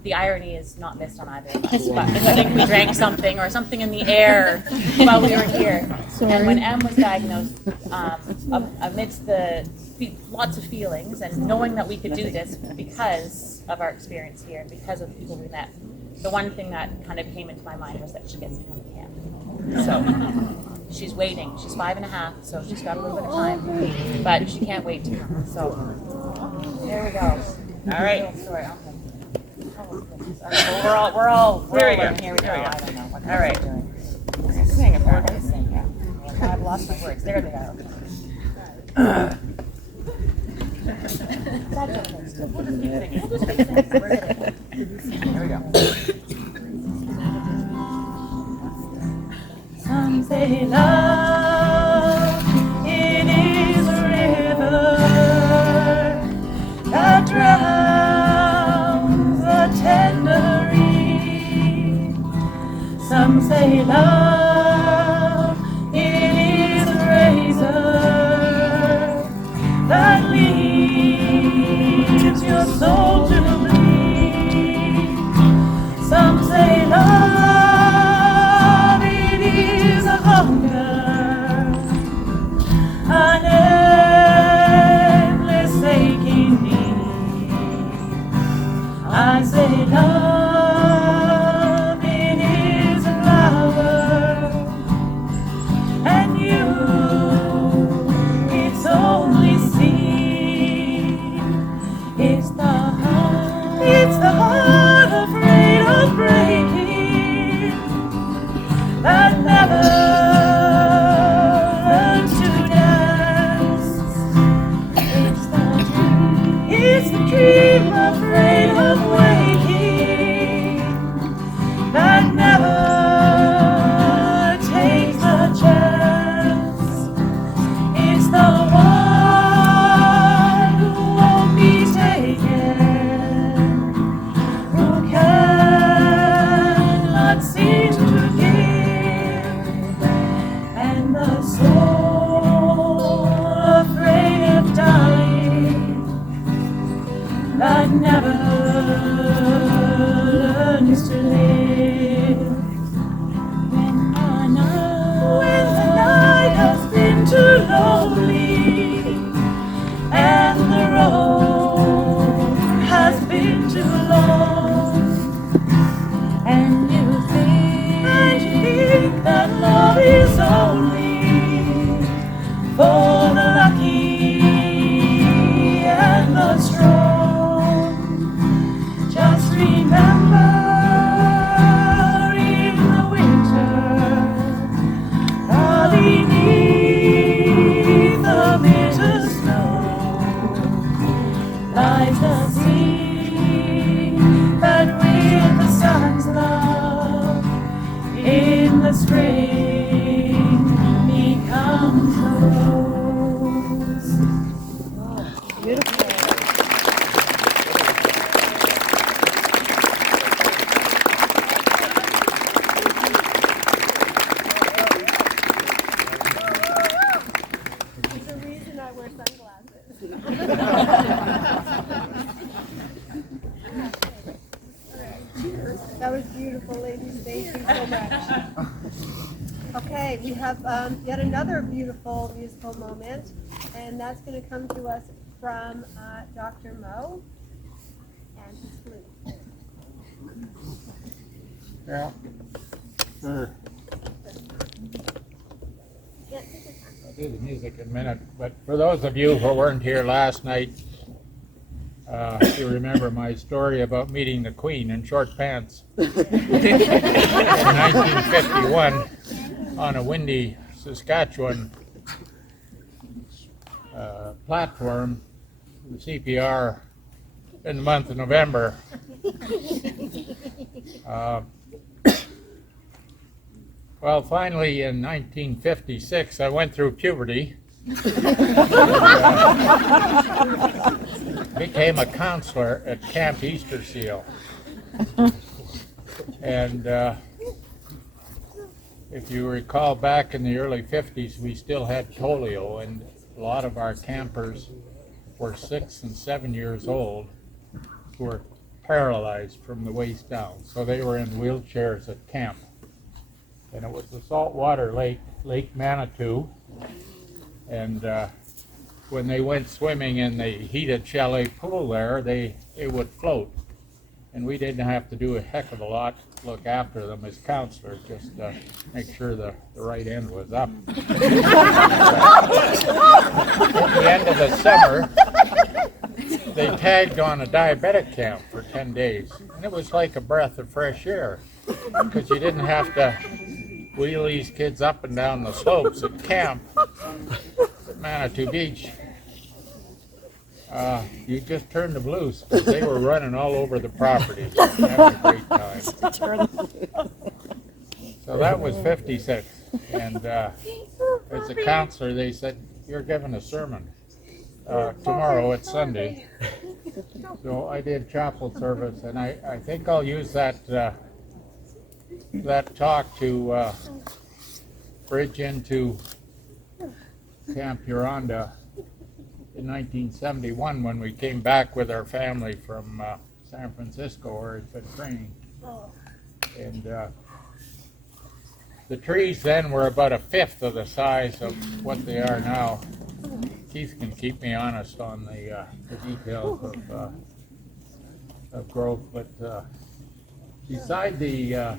The irony is not missed on either of us, but I think we drank something or something in the air while we were here. And when Em was diagnosed, amidst the lots of feelings and knowing that we could do this because of our experience here and because of the people we met, the one thing that kind of came into my mind was that she gets to come to camp. So she's waiting. She's 5.5, so she's got a little bit of time, but she can't wait to come. So there we go. All right. Story. Well, we're all Here we go. Here we go. Here we go. I don't know what All right. we're doing. Sing apparently. Sing, yeah. I've lost my words. There they are. That's okay. We'll just keep singing. We'll just keep singing. We're good. Here we go. Some say love, it is a river that drowns the tender reed. Some say love, it is a razor that leaves your soul to bleed. Some say love, it is a hunger and the soul afraid of dying, that never learns to live. When the night has been too lonely and the road has been too long, and you think that love is only for the lucky and the strong, just remember in the winter, beneath the bitter snow, lies the sea that with the sun's love in the spring becomes a rose. Beautiful. There's a reason I wear sunglasses. That was beautiful, ladies. Thank you so much. Okay, we have yet another beautiful musical moment, and that's going to come to us from Dr. Mo and his flute. Yeah. Sure. I'll do the music in a minute, but for those of you who weren't here last night, you remember my story about meeting the Queen in short pants. In 1951, on a windy Saskatchewan platform, the CPR in the month of November. Well, finally in 1956, I went through puberty. Became a counselor at Camp Easter Seal. And if you recall, back in the early 50s, we still had polio, and a lot of our campers were 6 and 7 years old who were paralyzed from the waist down. So they were in wheelchairs at camp. And it was the saltwater lake, Lake Manitou. And when they went swimming in the heated chalet pool there, they would float. And we didn't have to do a heck of a lot to look after them as counselors, just make sure the right end was up. At the end of the summer, they tagged on a diabetic camp for 10 days. And it was like a breath of fresh air, because you didn't have to wheel these kids up and down the slopes at camp at Manitou Beach. You just turned them loose, because they were running all over the property, having a great time. So that was 56, and as a counselor they said, "You're giving a sermon tomorrow, it's Sunday." So I did chapel service, and I think I'll use that talk to bridge into Camp Huronda in 1971, when we came back with our family from San Francisco, where we'd been training. And the trees then were about a fifth of the size of what they are now. Keith can keep me honest on the details of growth, but beside the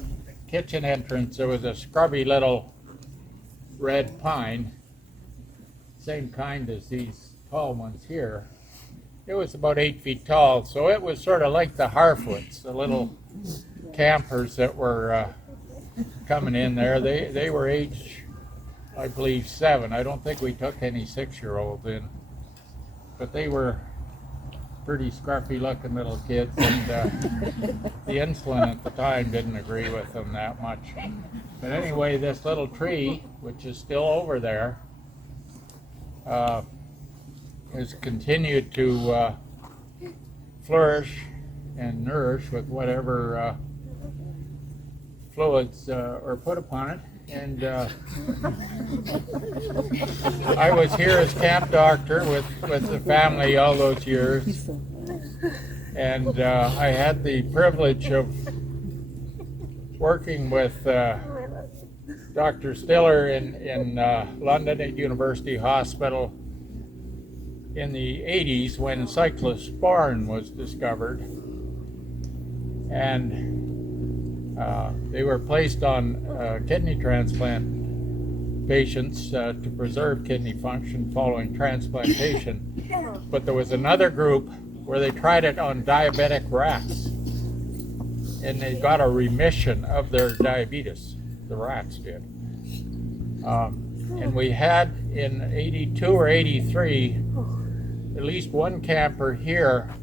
kitchen entrance there was a scrubby little red pine, same kind as these tall ones here. It was about 8 feet tall, so it was sort of like the Harfoots, the little campers that were coming in there. They were aged, I believe, 7. I don't think we took any 6-year-olds in, but they were pretty scruffy looking little kids, and the insulin at the time didn't agree with them that much. But anyway, this little tree, which is still over there, has continued to flourish and nourish with whatever fluids are put upon it. And I was here as camp doctor with the family all those years. And I had the privilege of working with Dr. Stiller in London at University Hospital in the 80s when cyclosporin was discovered. And they were placed on kidney transplant patients to preserve kidney function following transplantation. But there was another group where they tried it on diabetic rats, and they got a remission of their diabetes. The rats did. And we had in 82 or 83 at least one camper here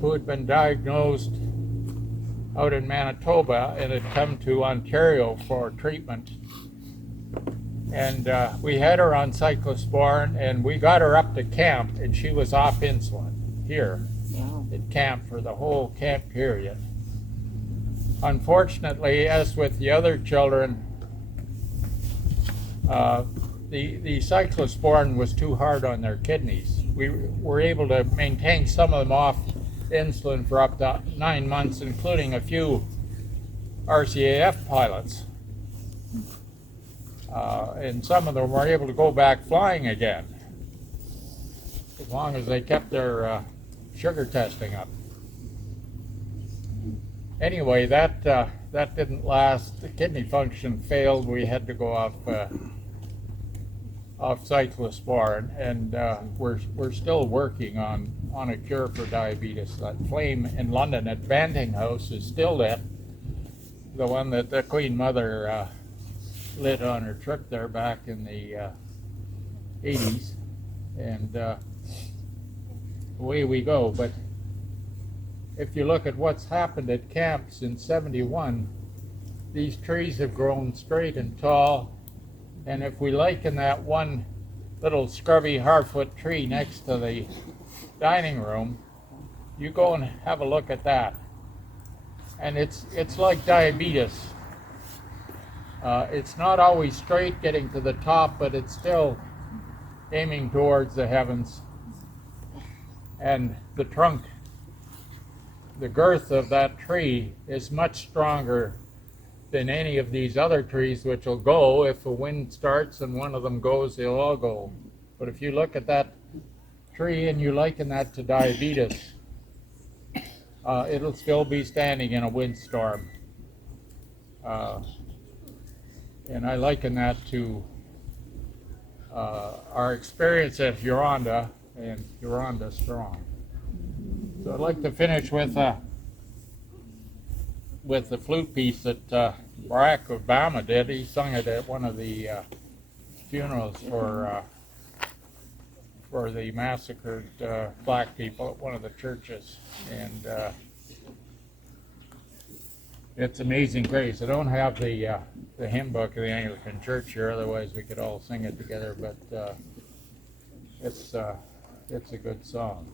who had been diagnosed out in Manitoba and had come to Ontario for treatment. And we had her on cyclosporin, and we got her up to camp, and she was off insulin here at camp for the whole camp period. Unfortunately, as with the other children, the cyclosporin was too hard on their kidneys. We were able to maintain some of them off insulin for up to 9 months, including a few RCAF pilots. And some of them were able to go back flying again, as long as they kept their sugar testing up. Anyway, that didn't last. The kidney function failed. We had to go off cyclosporin, and we're still working on a cure for diabetes. That flame in London at Banting House is still lit, the one that the Queen Mother lit on her trip there back in the 80s, and away we go. But if you look at what's happened at camp since '71, these trees have grown straight and tall. And if we liken that one little scrubby hardfoot tree next to the dining room, you go and have a look at that. And it's like diabetes. It's not always straight getting to the top, but it's still aiming towards the heavens. And the trunk, the girth of that tree is much stronger than any of these other trees, which will go if a wind starts and one of them goes, they'll all go. But if you look at that tree and you liken that to diabetes, it'll still be standing in a windstorm. And I liken that to our experience at Huronda and Huronda Strong. So I'd like to finish with the flute piece that Barack Obama did. He sung it at one of the funerals for the massacred black people at one of the churches. And it's Amazing Grace. I don't have the hymn book of the Anglican Church here, otherwise we could all sing it together, but it's a good song.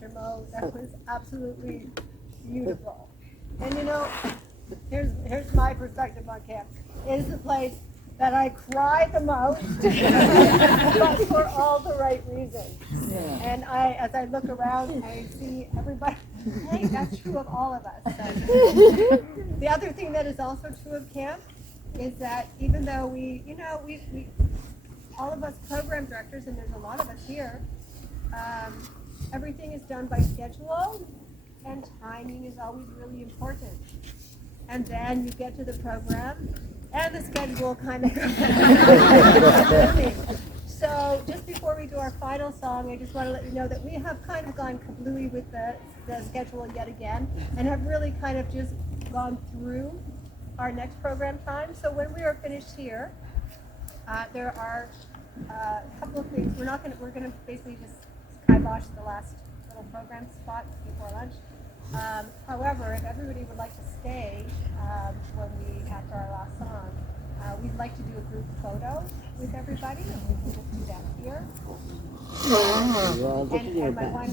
Dr. Mo. That was absolutely beautiful. And you know, here's my perspective on camp. It is the place that I cry the most, but for all the right reasons. And as I look around, I see everybody. Hey, that's true of all of us. The other thing that is also true of camp is that even though we all of us program directors, and there's a lot of us here, everything is done by schedule, and timing is always really important. And then you get to the program, and the schedule kind of So just before we do our final song, I just want to let you know that we have kind of gone kablooey with the schedule yet again, and have really kind of just gone through our next program time. So when we are finished here, there are a couple of things. We're going to basically just kibosh the last little program spot before lunch. However, if everybody would like to stay after our last song, we'd like to do a group photo with everybody, and we can just do that here. And my one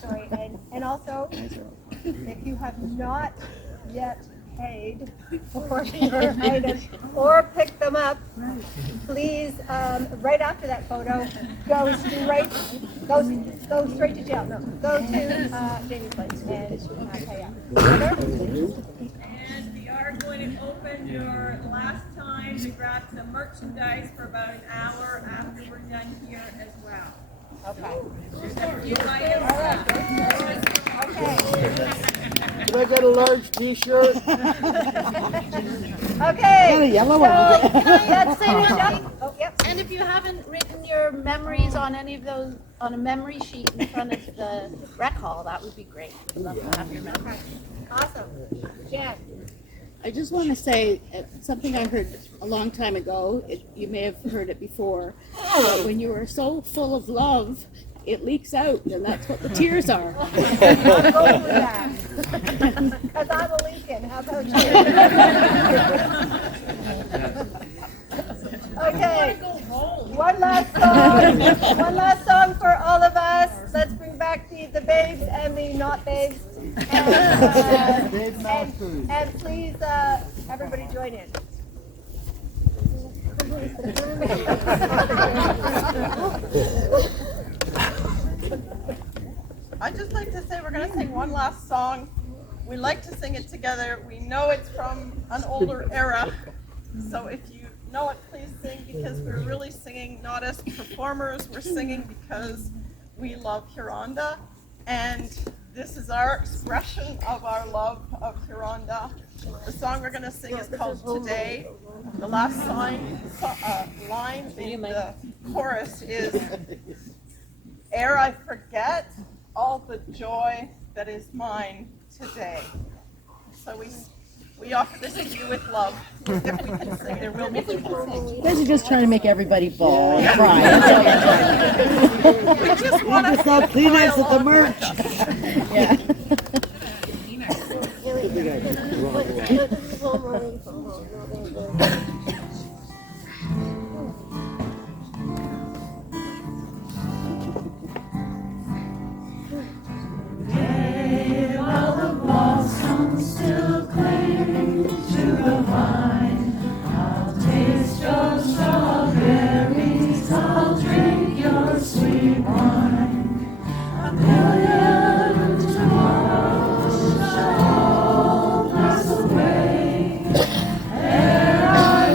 sorry, and also, if you have not yet paid for your items or picked them up, please, right after that photo, go straight to jail. No, go to Jamie's place and pay up. And we are going to open your last time to grab some merchandise for about an hour after we're done here as well. Okay. There's a few items. All right. Okay. Can I get a large T-shirt? Okay. A yellow so, one. Let's say one thing. Oh, yep. And if you haven't written your memories on any of those, on a memory sheet in front of the rec hall, that would be great. We'd love to have your memories. Awesome. Jen. I just want to say something I heard a long time ago. You may have heard it before. But when you are so full of love, it leaks out, and that's what the tears are. I'm going with that. Because I'm a leaking. How about you? Okay. One last song. One last song for all of us. Let's bring back the babes and the not babes. And please, everybody join in. I'd just like to say we're going to sing one last song. We like to sing it together. We know it's from an older era. So if you know it, please sing, because we're really singing not as performers. We're singing because we love Huronda. And this is our expression of our love of Huronda. The song we're going to sing is called Today. The last line in the chorus is, ere I forget all the joy that is mine today. So we offer this to you with love. If we can sing, there will be people. You guys are just trying to make everybody bawl and cry. We just want to sell Kleenex at the merch. Yeah. While the blossoms still cling to the vine, I'll taste your strawberries, I'll drink your sweet wine. A million tomorrows shall all pass away, ere I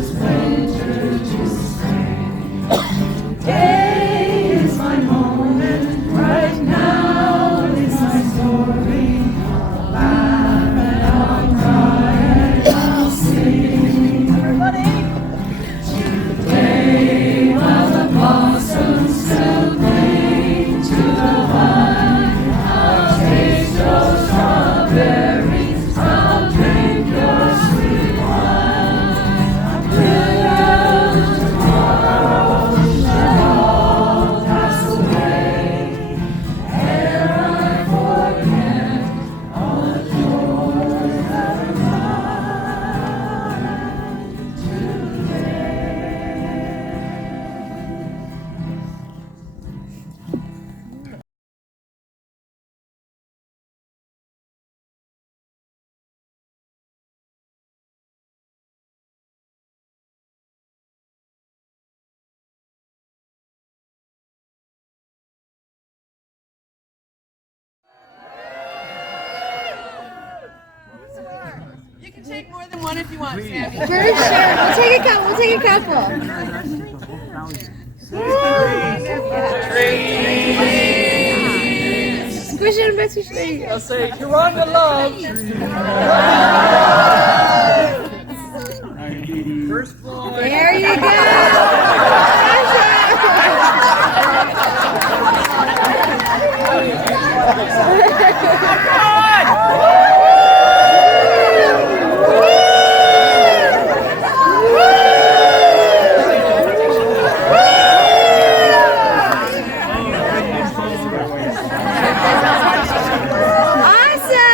this winter to spring. Today is my moment, right now is my story. I'll laugh and I'll cry and I'll sing. Everybody! Today while the blossoms still cling to the vine, I'll taste those strawberries, I'll drink your sweet wine. Till tomorrow shall all pass away, ere I forget all the joys that are mine today. You can take more than one if you want, Sammy. For sure. We'll take a couple. We'll take a couple. Squish it and bet your tree. I'll say, Huronda loves. First floor. There you go. Awesome.